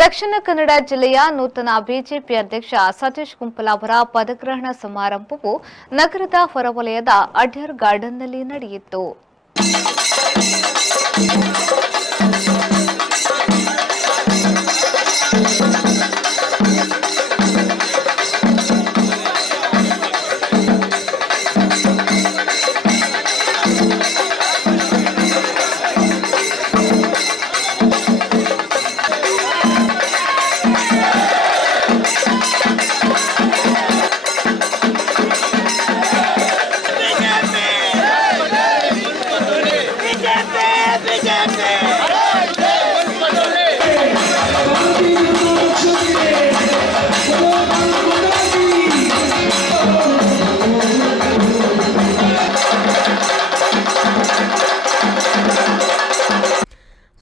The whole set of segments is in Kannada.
ದಕ್ಷಿಣ ಕನ್ನಡ ಜಿಲ್ಲೆಯ ನೂತನ ಬಿಜೆಪಿ ಅಧ್ಯಕ್ಷ ಸತೀಶ್ ಕುಂಪಲ ಅವರ ಪದಗ್ರಹಣ ಸಮಾರಂಭವು ನಗರದ ಹೊರವಲಯದ ಅಡ್ಯರ್ ಗಾರ್ಡನ್ನಲ್ಲಿ ನಡೆಯಿತು.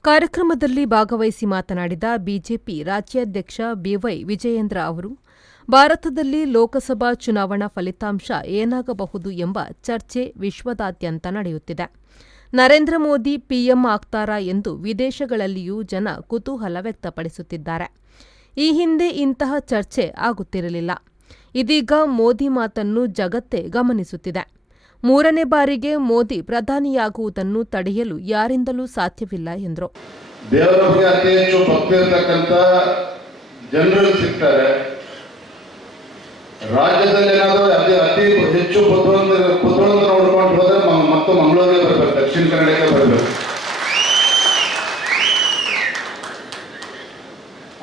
ಕಾರ್ಯಕ್ರಮದಲ್ಲಿ ಭಾಗವಹಿಸಿ ಮಾತನಾಡಿದ ಬಿಜೆಪಿ ರಾಜ್ಯಾಧ್ಯಕ್ಷ ಬಿವೈ ವಿಜಯೇಂದ್ರ ಅವರು, ಭಾರತದಲ್ಲಿ ಲೋಕಸಭಾ ಚುನಾವಣಾ ಫಲಿತಾಂಶ ಏನಾಗಬಹುದು ಎಂಬ ಚರ್ಚೆ ವಿಶ್ವದಾದ್ಯಂತ ನಡೆಯುತ್ತಿದೆ. ನರೇಂದ್ರ ಮೋದಿ ಪಿಎಂ ಆಗ್ತಾರಾ ಎಂದು ವಿದೇಶಗಳಲ್ಲಿಯೂ ಜನ ಕುತೂಹಲ ವ್ಯಕ್ತಪಡಿಸುತ್ತಿದ್ದಾರೆ. ಈ ಹಿಂದೆ ಇಂತಹ ಚರ್ಚೆ ಆಗುತ್ತಿರಲಿಲ್ಲ. ಇದೀಗ ಮೋದಿ ಮಾತನ್ನು ಜಗತ್ತೇ ಗಮನಿಸುತ್ತಿದೆ. 3ನೇ ಬಾರಿಗೆ ಮೋದಿ ಪ್ರಧಾನಿಯಾಗುವುದನ್ನು ತಡೆಯಲು ಯಾರಿಂದಲೂ ಸಾಧ್ಯವಿಲ್ಲ ಎಂದರು. ದೇವರ ಬಗ್ಗೆ ಅತಿ ಹೆಚ್ಚು ಭಕ್ತಿ ಇರತಕ್ಕಂಥ ಜನರು ಸಿಗ್ತಾರೆ. ರಾಜ್ಯದಲ್ಲಿ ಏನಾದರೂ ಅತಿ ಹೆಚ್ಚು ಪುತ್ರವನ್ನು ನೋಡ್ಕೊಂಡು ಹೋದ್ರೆ ಮತ್ತು ಮಂಗಳೂರಿಗೆ ಬರಬೇಕು, ದಕ್ಷಿಣ ಕನ್ನಡಕ್ಕೆ ಬರಬೇಕು.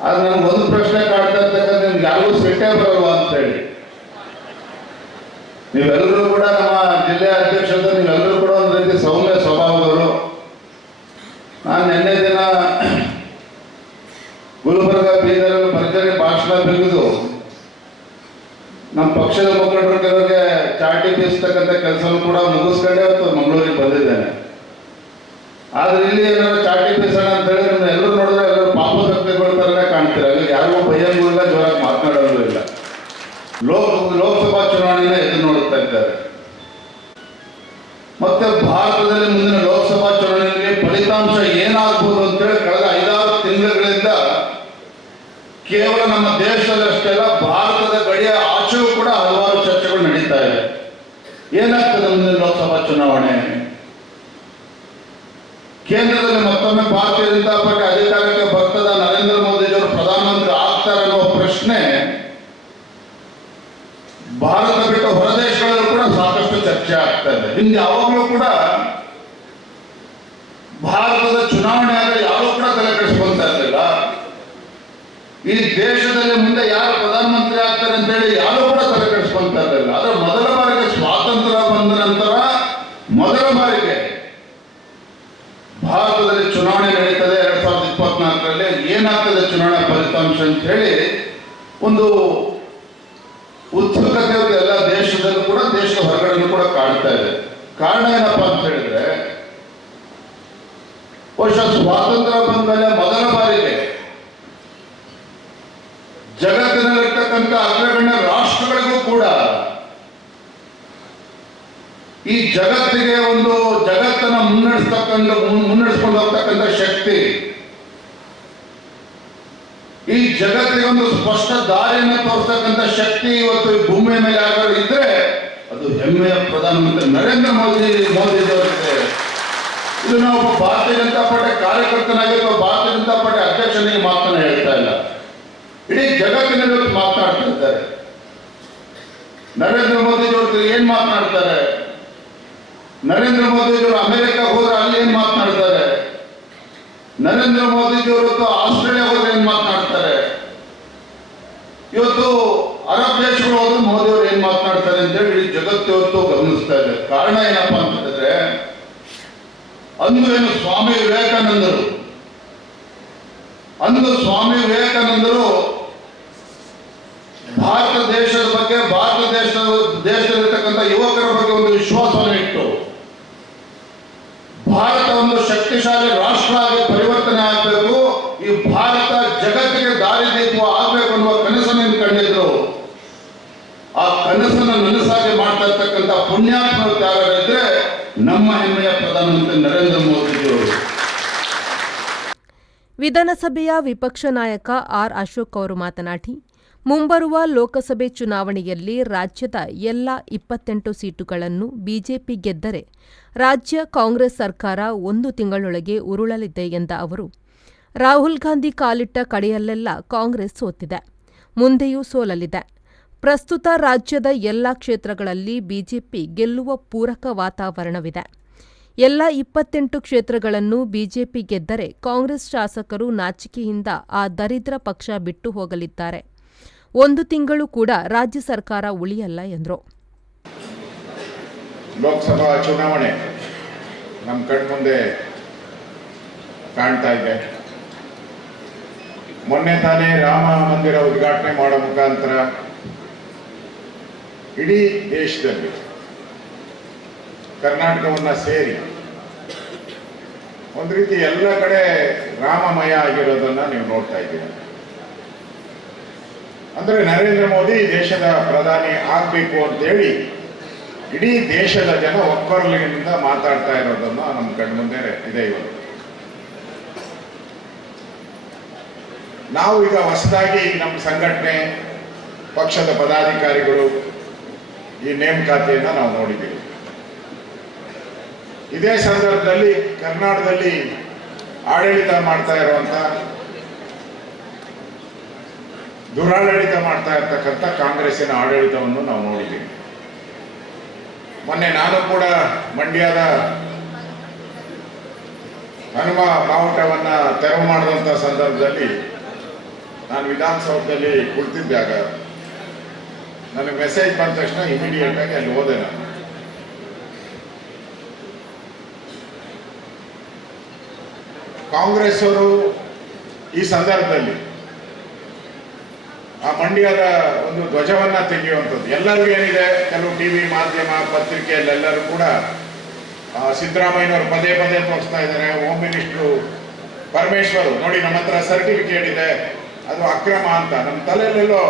ಆದ್ರೆ ನನ್ಗೆ ಒಂದು ಪ್ರಶ್ನೆ ಕಾಡ್ತಾ ಇರ್ತಕ್ಕಂಥ, ನಿಮ್ಗೆ ಯಾರಿಗೂ ಸೆಟ್ಟೇ ಬರಲ್ವಾ ಅಂತ ಹೇಳಿ. ನೀವೆಲ್ಲರೂ ಕೂಡ ನಮ್ಮ ಜಿಲ್ಲೆಯ ಅಧ್ಯಕ್ಷರು, ನೀವೆಲ್ಲರೂ ಕೂಡ ಒಂದು ರೀತಿ ಸೌಮ್ಯ ಸ್ವಭಾವದವರು. ನಾನು ನಿನ್ನೆ ದಿನ ಗುಲ್ಬರ್ಗ ಬೀದರಲ್ಲಿ ಭರ್ಜರಿ ಭಾಷಣ ಬಿಗಿದು ನಮ್ಮ ಪಕ್ಷದ ಮುಖಂಡರು ಕೆಲವರಿಗೆ ಚಾಟಿ ಬೀಸ್ತಕ್ಕಂಥ ಕೆಲಸವನ್ನು ಕೂಡ ಮುಗಿಸ್ಕೊಂಡೇ ಅವತ್ತು ಮಂಗಳೂರಿಗೆ ಬಂದಿದ್ದೇನೆ. ಆದ್ರೆ ಇಲ್ಲಿ ಏನಾದ್ರು ಚಾಟಿ ಬೀಸೋಣ ಅಂತ ಹೇಳಿ ನಮ್ಮ ಎಲ್ಲರೂ ನೋಡಿದ್ರೆ ಎಲ್ಲರೂ ಪಾಪ ವ್ಯಕ್ತಿಗಳ ಥರನೇ ಕಾಣ್ತೀರ. ಅಲ್ಲಿ ಯಾರಿಗೂ ಭಯಂಗೂ ಇಲ್ಲ, ಜೋರಾಗಿ ಮಾತನಾಡೋದು ಇಲ್ಲ. ಲೋಕಸಭಾ ಚುನಾವಣೆನ ಎದುರು ನೋಡುತ್ತಾ ಇದ್ದಾರೆ. ಮತ್ತೆ ಭಾರತದಲ್ಲಿ ಮುಂದಿನ ಲೋಕಸಭಾ ಚುನಾವಣೆಯಲ್ಲಿ ಫಲಿತಾಂಶ ಏನಾಗಬಹುದು ಅಂತೇಳಿ ಕಳೆದ 5-6 ತಿಂಗಳುಗಳಿಂದ ಕೇವಲ ನಮ್ಮ ದೇಶದಷ್ಟೇ ಅಲ್ಲ, ಭಾರತದ ಗಡಿಯ ಆಚೆಯೂ ಕೂಡ ಹಲವಾರು ಚರ್ಚೆಗಳು ನಡೀತಾ ಇದೆ. ಏನಾಗ್ತದೆ ಮುಂದಿನ ಲೋಕಸಭಾ ಚುನಾವಣೆ? ಕೇಂದ್ರದಲ್ಲಿ ಮತ್ತೊಮ್ಮೆ ಭಾರತೀಯ ಜನತಾ ಪಾರ್ಟಿ ಅಧಿಕಾರಕ್ಕೆ ಬರ್ತದ, ನರೇಂದ್ರ ಮೋದಿಜಿಯವರು ಪ್ರಧಾನಮಂತ್ರಿ ಆಗ್ತಾರೆ ಅನ್ನುವ ಪ್ರಶ್ನೆ ಭಾರತ ಬಿಟ್ಟು ಹೊರದೇಶಗಳಲ್ಲೂ ಕೂಡ ಸಾಕಷ್ಟು ಚರ್ಚೆ ಆಗ್ತಾ ಇದೆ. ಹಿಂದೆ ಯಾವಾಗಲೂ ಕೂಡ ಭಾರತದ ಚುನಾವಣೆ ಆದರೆ ಯಾರು ಕೂಡ ತಲೆ ಕೆಡಿಸ್ಕೊಳ್ತಾ ಇರಲಿಲ್ಲ. ಈ ದೇಶದಲ್ಲಿ ಮುಂದೆ ಯಾರು ಪ್ರಧಾನಮಂತ್ರಿ ಆಗ್ತಾರೆ ಅಂತ ಹೇಳಿ ಯಾರು ಕೂಡ ತಲೆ ಕೆಡಿಸ್ಕೊಳ್ತಾ ಇರಲಿಲ್ಲ. ಆದ್ರೆ ಮೊದಲ ಬಾರಿಗೆ ಸ್ವಾತಂತ್ರ್ಯ ಬಂದ ನಂತರ ಮೊದಲ ಬಾರಿಗೆ ಭಾರತದಲ್ಲಿ ಚುನಾವಣೆ ನಡೀತದೆ. 2024ರಲ್ಲಿ ಏನಾಗ್ತದೆ ಚುನಾವಣಾ ಫಲಿತಾಂಶ ಅಂತ ಹೇಳಿ ಒಂದು ಉತ್ಸುಕತೆ ಎಲ್ಲ ದೇಶದಲ್ಲೂ ಕೂಡ, ದೇಶದ ಹೊರಗಡೆನೂ ಕೂಡ ಕಾಣ್ತಾ ಇದೆ. ಕಾರಣ ಏನಪ್ಪಾ ಅಂತ ಹೇಳಿದ್ರೆ, ಬಹುಶಃ ಸ್ವಾತಂತ್ರ್ಯ ಬಂದ ಮೇಲೆ ಮೊದಲ ಬಾರಿಗೆ ಜಗತ್ತಿನಲ್ಲಿರ್ತಕ್ಕಂಥ ಅಗ್ರಗಣ್ಯ ರಾಷ್ಟ್ರಗಳಿಗೂ ಕೂಡ ಈ ಜಗತ್ತಿಗೆ ಒಂದು ಜಗತ್ತನ್ನ ಮುನ್ನಡೆಸ್ಕೊಂಡು ಹೋಗ್ತಕ್ಕಂಥ ಶಕ್ತಿ, ಈ ಜಗತ್ತಿಗೆ ಒಂದು ಸ್ಪಷ್ಟ ದಾರಿಯನ್ನು ತೋರಿಸ್ತಕ್ಕಂಥ ಶಕ್ತಿ ಇವತ್ತು ಈ ಭೂಮಿಯ ಮೇಲೆ ಯಾರು ಇದ್ರೆ ಅದು ಹೆಮ್ಮೆಯ ಪ್ರಧಾನಮಂತ್ರಿ ನರೇಂದ್ರ ಮೋದಿಯವರಿಗೆ. ಇದು ನಾವು ಒಬ್ಬ ಭಾರತೀಯ ಜನತಾ ಪಾರ್ಟಿ ಕಾರ್ಯಕರ್ತನಾಗಿ ಅಥವಾ ಭಾರತೀಯ ಜನತಾ ಪಾರ್ಟಿ ಅಧ್ಯಕ್ಷನಿಗೆ ಮಾತನ್ನ ಹೇಳ್ತಾ ಇಲ್ಲ, ಇಡೀ ಜಗತ್ತಿನಲ್ಲಿ ಮಾತನಾಡ್ತಾ ಇದ್ದಾರೆ. ನರೇಂದ್ರ ಮೋದಿಜಿಯವರು ಏನ್ ಮಾತನಾಡ್ತಾರೆ? ನರೇಂದ್ರ ಮೋದಿಜಿಯವರು ಅಮೆರಿಕ ಹೋದ್ರೆ ಅಲ್ಲಿ ಏನ್ ಮಾತನಾಡ್ತಾರೆ? ನರೇಂದ್ರ ಮೋದಿಜಿಯವರು ಆಸ್ಟ್ರೇಲಿಯಾ ಹೋದ್ರೆ ಏನ್ ಮಾತನಾಡ್ತಾರೆ? ಇವತ್ತು ಅರಬ್ ದೇಶಗಳು ಹೋದ್ರು ಮೋದಿಯವರು ಏನ್ ಮಾತನಾಡ್ತಾರೆ ಅಂತೇಳಿ ಇಡೀ ಜಗತ್ತು ಇವತ್ತು ಗಮನಿಸ್ತಾ ಇದೆ. ಕಾರಣ ಏನಪ್ಪಾ ಅಂತ ಹೇಳಿದ್ರೆ, ಅಂದು ಏನು ಸ್ವಾಮಿ ವಿವೇಕಾನಂದರು ಭಾರತ ದೇಶದ ಬಗ್ಗೆ, ದೇಶದಲ್ಲಿರ್ತಕ್ಕಂಥ ಯುವಕರ ಬಗ್ಗೆ ಒಂದು ವಿಶ್ವಾಸವನ್ನು ಇಟ್ಟು ಭಾರತ ಒಂದು ಶಕ್ತಿಶಾಲಿ ರಾಷ್ಟ್ರ ಆಗಿ ಪರಿವರ್ತನೆ ಆಗಬೇಕು, ಈ ಭಾರತ ಜಗತ್ತಿಗೆ ದಾರಿದೀಪ ಆಗಬೇಕು ಅನ್ನುವ ಕನಸನ್ನು ಕಂಡಿದ್ರು. ಆ ಕನಸನ್ನು ನನಸಾಗಿ ಮಾಡ್ತಾ ಇರ್ತಕ್ಕಂಥ ಪುಣ್ಯಾತ್ಮರು ಯಾರಿದ್ರೆ ನಮ್ಮ ಹೆಮ್ಮೆಯ ಪ್ರಧಾನಮಂತ್ರಿ ನರೇಂದ್ರ ಮೋದಿಜಿಯವರು. ವಿಧಾನಸಭೆಯ ವಿಪಕ್ಷ ನಾಯಕ ಆರ್ ಅಶೋಕ್ ಅವರು ಮಾತನಾಡಿ, ಮುಂಬರುವ ಲೋಕಸಭೆ ಚುನಾವಣೆಯಲ್ಲಿ ರಾಜ್ಯದ ಎಲ್ಲ 28 ಸೀಟುಗಳನ್ನು ಬಿಜೆಪಿ ಗೆದ್ದರೆ ರಾಜ್ಯ ಕಾಂಗ್ರೆಸ್ ಸರ್ಕಾರ 1 ತಿಂಗಳೊಳಗೆ ಉರುಳಲಿದೆ ಎಂದ ಅವರು, ರಾಹುಲ್ ಗಾಂಧಿ ಕಾಲಿಟ್ಟ ಕಡೆಯಲ್ಲೆಲ್ಲ ಕಾಂಗ್ರೆಸ್ ಸೋತಿದೆ, ಮುಂದೆಯೂ ಸೋಲಲಿದೆ. ಪ್ರಸ್ತುತ ರಾಜ್ಯದ ಎಲ್ಲ ಕ್ಷೇತ್ರಗಳಲ್ಲಿ ಬಿಜೆಪಿ ಗೆಲ್ಲುವ ಪೂರಕ ವಾತಾವರಣವಿದೆ. ಎಲ್ಲ 28 ಕ್ಷೇತ್ರಗಳನ್ನು ಬಿಜೆಪಿ ಗೆದ್ದರೆ ಕಾಂಗ್ರೆಸ್ ಶಾಸಕರು ನಾಚಿಕೆಯಿಂದ ಆ ದರಿದ್ರ ಪಕ್ಷ ಬಿಟ್ಟು ಹೋಗಲಿದ್ದಾರೆ. 1 ತಿಂಗಳು ಕೂಡ ರಾಜ್ಯ ಸರ್ಕಾರ ಉಳಿಯಲ್ಲ ಎಂದರು. ಲೋಕಸಭಾ ಚುನಾವಣೆ ನಮ್ಮ ಕಣ್ಮುಂದೆ ಕಾಣ್ತಾ ಇದೆ. ಮೊನ್ನೆ ತಾನೇ ರಾಮ ಮಂದಿರ ಉದ್ಘಾಟನೆ ಮಾಡೋ ಮುಖಾಂತರ ಇಡೀ ದೇಶದಲ್ಲಿ ಕರ್ನಾಟಕವನ್ನ ಸೇರಿ ಒಂದು ರೀತಿ ಎಲ್ಲ ಕಡೆ ರಾಮಮಯ ಆಗಿರೋದನ್ನ ನೀವು ನೋಡ್ತಾ ಇದ್ದೀರಿ. ಅಂದ್ರೆ ನರೇಂದ್ರ ಮೋದಿ ದೇಶದ ಪ್ರಧಾನಿ ಆಗ್ಬೇಕು ಅಂತೇಳಿ ಇಡೀ ದೇಶದ ಜನ ಒಕ್ಕೊರಲಿನಿಂದ ಮಾತಾಡ್ತಾ ಇರೋದನ್ನ ನಮ್ಮ ಕಣ್ಮುಂದೆ ಇದೆ ಇವತ್ತು. ನಾವು ಈಗ ಹೊಸದಾಗಿ ನಮ್ಮ ಸಂಘಟನೆ ಪಕ್ಷದ ಪದಾಧಿಕಾರಿಗಳು ಈ ನೇಮಕಾತಿಯನ್ನ ನಾವು ನೋಡಿದ್ದೀವಿ. ಇದೇ ಸಂದರ್ಭದಲ್ಲಿ ಕರ್ನಾಟಕದಲ್ಲಿ ಆಡಳಿತ ಮಾಡ್ತಾ ಇರುವಂತ ದುರಾಡಳಿತ ಮಾಡ್ತಾ ಇರ್ತಕ್ಕಂಥ ಕಾಂಗ್ರೆಸ್ಸಿನ ಆಡಳಿತವನ್ನು ನಾವು ನೋಡಿದ್ದೀವಿ. ಮೊನ್ನೆ ನಾನು ಕೂಡ ಮಂಡ್ಯದ ಹನುಮ ಬಾವುಟವನ್ನ ತೆರವು ಮಾಡಿದಂಥ ಸಂದರ್ಭದಲ್ಲಿ ನಾನು ವಿಧಾನಸೌಧದಲ್ಲಿ ಕುಳಿತಿದ್ದಾಗ ನನಗೆ ಮೆಸೇಜ್ ಬಂದ ತಕ್ಷಣ ಇಮಿಡಿಯೇಟ್ ಆಗಿ ಅಲ್ಲಿ ಹೋದೆ. ನಾನು ಕಾಂಗ್ರೆಸ್ ಅವರು ಈ ಸಂದರ್ಭದಲ್ಲಿ ಆ ಮಂಡ್ಯದ ಒಂದು ಧ್ವಜವನ್ನ ತೆಗೆಯುವಂಥದ್ದು ಎಲ್ಲರಿಗೂ ಏನಿದೆ, ಕೆಲವು ಟಿವಿ ಮಾಧ್ಯಮ ಪತ್ರಿಕೆಯಲ್ಲೆಲ್ಲರೂ ಕೂಡ ಸಿದ್ದರಾಮಯ್ಯನವರು ಪದೇ ಪದೇ ತೋರಿಸ್ತಾ ಇದ್ದಾರೆ. ಹೋಮ್ ಮಿನಿಸ್ಟ್ರು ಪರಮೇಶ್ವರ್ ನೋಡಿ ನಮ್ಮ ಹತ್ರ ಸರ್ಟಿಫಿಕೇಟ್ ಇದೆ, ಅದು ಅಕ್ರಮ ಅಂತ. ನಮ್ಮ ತಲೆಯಲ್ಲೆಲ್ಲೋ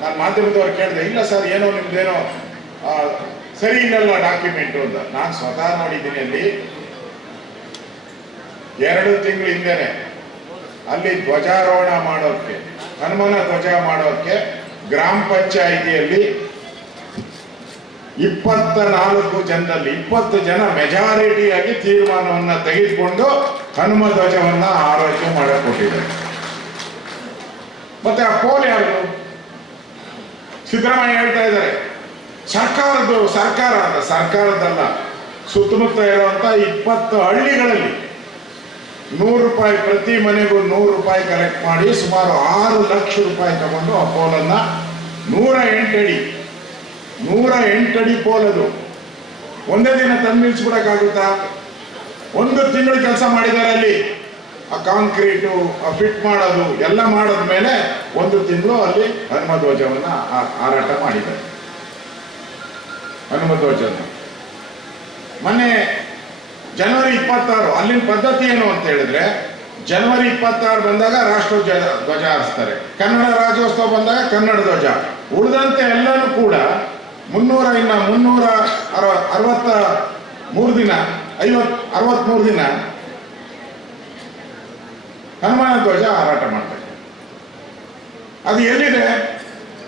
ನಾನು ಮಾಧ್ಯಮದವ್ರು ಕೇಳಿದೆ, ಇಲ್ಲ ಸರ್ ಏನೋ ನಿಮ್ದೇನೋ ಸರಿ ಇಲ್ಲಲ್ಲ ಡಾಕ್ಯುಮೆಂಟು ಅಂತ. ನಾನು ಸ್ವತಃ ನೋಡಿದ್ದೀನಿ. ಅಲ್ಲಿ 2 ತಿಂಗಳ ಹಿಂದೆನೆ ಅಲ್ಲಿ ಧ್ವಜಾರೋಹಣ ಮಾಡೋಕ್ಕೆ, ಹನುಮನ ಧ್ವಜ ಮಾಡೋಕ್ಕೆ ಗ್ರಾಮ ಪಂಚಾಯಿತಿಯಲ್ಲಿ 24 ಜನರಲ್ಲಿ 20 ಜನ ಮೆಜಾರಿಟಿಯಾಗಿ ತೀರ್ಮಾನವನ್ನ ತೆಗೆದುಕೊಂಡು ಹನುಮ ಧ್ವಜವನ್ನ ಆರೈಕೆ ಮಾಡಿಕೊಟ್ಟಿದ್ದಾರೆ. ಮತ್ತೆ ಆ ಪೋಲ್ ಯಾರು? ಸಿದ್ದರಾಮಯ್ಯ ಹೇಳ್ತಾ ಇದ್ದಾರೆ ಸರ್ಕಾರದಲ್ಲ, ಸುತ್ತಮುತ್ತ ಇರುವಂತ 20 ಹಳ್ಳಿಗಳಲ್ಲಿ 100 ರೂಪಾಯಿ ಪ್ರತಿ ಮನೆಗೂ 100 ರೂಪಾಯಿ ಕಲೆಕ್ಟ್ ಮಾಡಿ ಸುಮಾರು 6 ಲಕ್ಷ ರೂಪಾಯಿ ತಗೊಂಡು ಆ ಪೋಲನ್ನ 108 ಅಡಿ ಪೋಲ್. ಅದು ಒಂದೇ ದಿನ ತಂದು ನಿಲ್ಸ್ಬಿಡಕ್ಕಾಗುತ್ತಾ? 1 ತಿಂಗಳು ಕೆಲಸ ಮಾಡಿದ್ದಾರೆ ಅಲ್ಲಿ. ಆ ಕಾಂಕ್ರೀಟು ಫಿಟ್ ಮಾಡೋದು ಎಲ್ಲ ಮಾಡಿದ್ಮೇಲೆ 1 ತಿಂಗಳು ಅಲ್ಲಿ ಹನುಮ ಧ್ವಜವನ್ನ ಹಾರಾಟ ಮಾಡಿದ್ದಾರೆ. ಹನುಮ ಧ್ವಜವನ್ನು ಮೊನ್ನೆ ಜನವರಿ 26 ಅಲ್ಲಿನ ಪದ್ಧತಿ ಏನು ಅಂತ ಹೇಳಿದ್ರೆ, ಜನವರಿ 26 ಬಂದಾಗ ರಾಷ್ಟ್ರ ಧ್ವಜ ಹಾರಿಸ್ತಾರೆ, ಕನ್ನಡ ರಾಜ್ಯೋತ್ಸವ ಬಂದಾಗ ಕನ್ನಡ ಧ್ವಜ. ಉಳಿದಂತೆ ಎಲ್ಲರೂ ಕೂಡ 363 ದಿನ 63 ದಿನ ಹನುಮಾನ ಧ್ವಜ ಹಾರಾಟ ಮಾಡ್ತಾರೆ. ಅದು ಎಲ್ಲಿದೆ?